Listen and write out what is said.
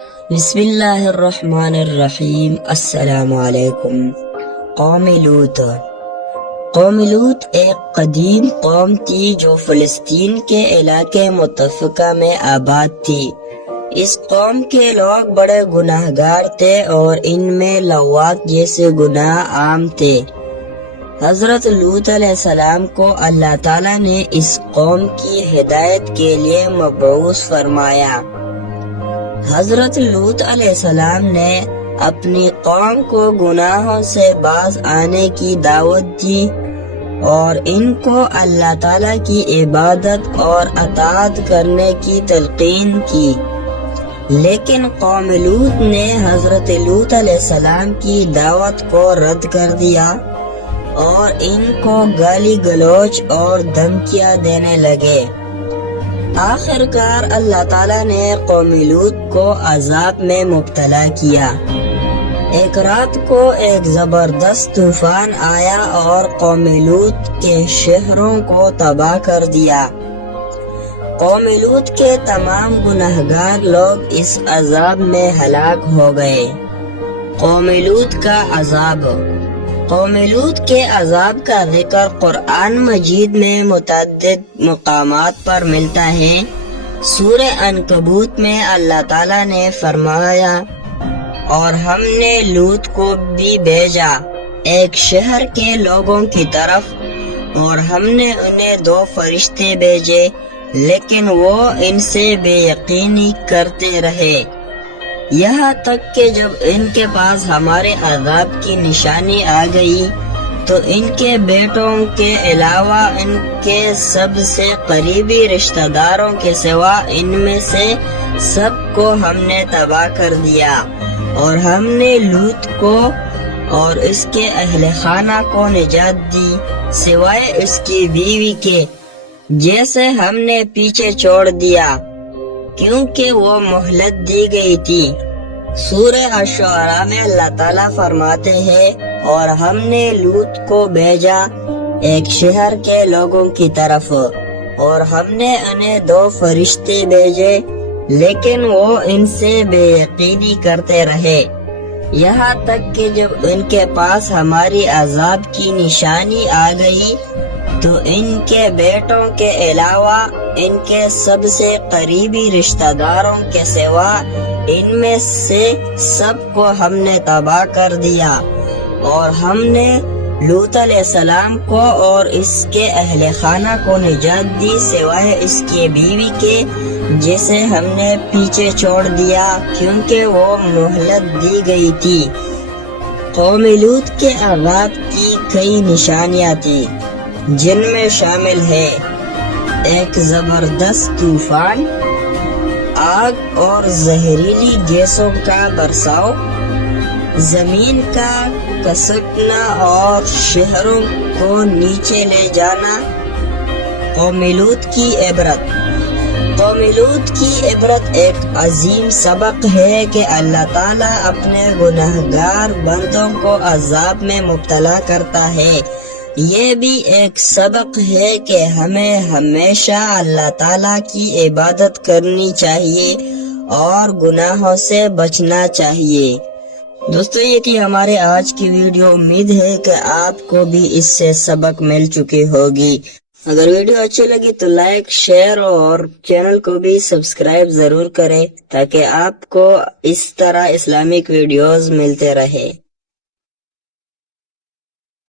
بسم اللہ الرحمن الرحیم۔ السلام علیکم۔ قوم لوط ایک قدیم قوم تھی جو فلسطین کے علاقے متفقہ میں آباد تھی۔ اس قوم کے لوگ بڑے گناہگار تھے اور ان میں لواط جیسے گناہ عام تھے۔ حضرت لوط علیہ السلام کو اللہ تعالیٰ نے اس قوم کی ہدایت کے لیے مبعوث فرمایا۔ حضرت لوط علیہ السلام نے اپنی قوم کو گناہوں سے باز آنے کی دعوت دی اور ان کو اللہ تعالیٰ کی عبادت اور اطاعت کرنے کی تلقین کی، لیکن قوم لوط نے حضرت لوط علیہ السلام کی دعوت کو رد کر دیا اور ان کو گالی گلوچ اور دھمکیاں دینے لگے۔ آخر کار اللہ تعالیٰ نے قوم لوط کو عذاب میں مبتلا کیا۔ ایک رات کو ایک زبردست طوفان آیا اور قوم لوط کے شہروں کو تباہ کر دیا۔ قوم لوط کے تمام گناہگار لوگ اس عذاب میں ہلاک ہو گئے۔ قوم لوط کا عذاب۔ قوم لوط کے عذاب کا ذکر قرآن مجید میں متعدد مقامات پر ملتا ہے۔ سورہ عنکبوت میں اللہ تعالیٰ نے فرمایا، اور ہم نے لوط کو بھی بھیجا ایک شہر کے لوگوں کی طرف، اور ہم نے انہیں 2 فرشتے بھیجے، لیکن وہ ان سے بے یقینی کرتے رہے، یہاں تک کہ جب ان کے پاس ہمارے عذاب کی نشانی آ گئی تو ان کے بیٹوں کے علاوہ ان کے سب سے قریبی رشتہ داروں کے سوا ان میں سے سب کو ہم نے تباہ کر دیا، اور ہم نے لوط کو اور اس کے اہل خانہ کو نجات دی، سوائے اس کی بیوی کے جیسے ہم نے پیچھے چھوڑ دیا، کیونکہ وہ مہلت دی گئی تھی۔ سورہ الشعراء میں اللہ تعالیٰ فرماتے ہیں، اور ہم نے لوط کو بھیجا ایک شہر کے لوگوں کی طرف، اور ہم نے انہیں 2 فرشتے بھیجے، لیکن وہ ان سے بے یقینی کرتے رہے، یہاں تک کہ جب ان کے پاس ہماری عذاب کی نشانی آ گئی تو ان کے بیٹوں کے علاوہ ان کے سب سے قریبی رشتہ داروں کے سوا ان میں سے سب کو ہم نے تباہ کر دیا، اور ہم نے لوط علیہ السلام کو اور اس کے اہل خانہ کو نجات دی، سوائے اس کی بیوی کے جسے ہم نے پیچھے چھوڑ دیا، کیونکہ وہ مہلت دی گئی تھی۔ قوم لوط کے عذاب کی کئی نشانیاں تھیں، جن میں شامل ہے ایک زبردست طوفان، آگ اور زہریلی گیسوں کا برساؤ، زمین کا کھسکنا اور شہروں کو نیچے لے جانا۔ قوم لوط کی عبرت۔ قوم لوط کی عبرت ایک عظیم سبق ہے کہ اللہ تعالیٰ اپنے گناہگار بندوں کو عذاب میں مبتلا کرتا ہے۔ یہ بھی ایک سبق ہے کہ ہمیں ہمیشہ اللہ تعالیٰ کی عبادت کرنی چاہیے اور گناہوں سے بچنا چاہیے۔ دوستو، یہ تھی ہمارے آج کی ویڈیو۔ امید ہے کہ آپ کو بھی اس سے سبق مل چکی ہوگی۔ اگر ویڈیو اچھی لگی تو لائک، شیئر اور چینل کو بھی سبسکرائب ضرور کریں تاکہ آپ کو اس طرح اسلامک ویڈیوز ملتے رہے۔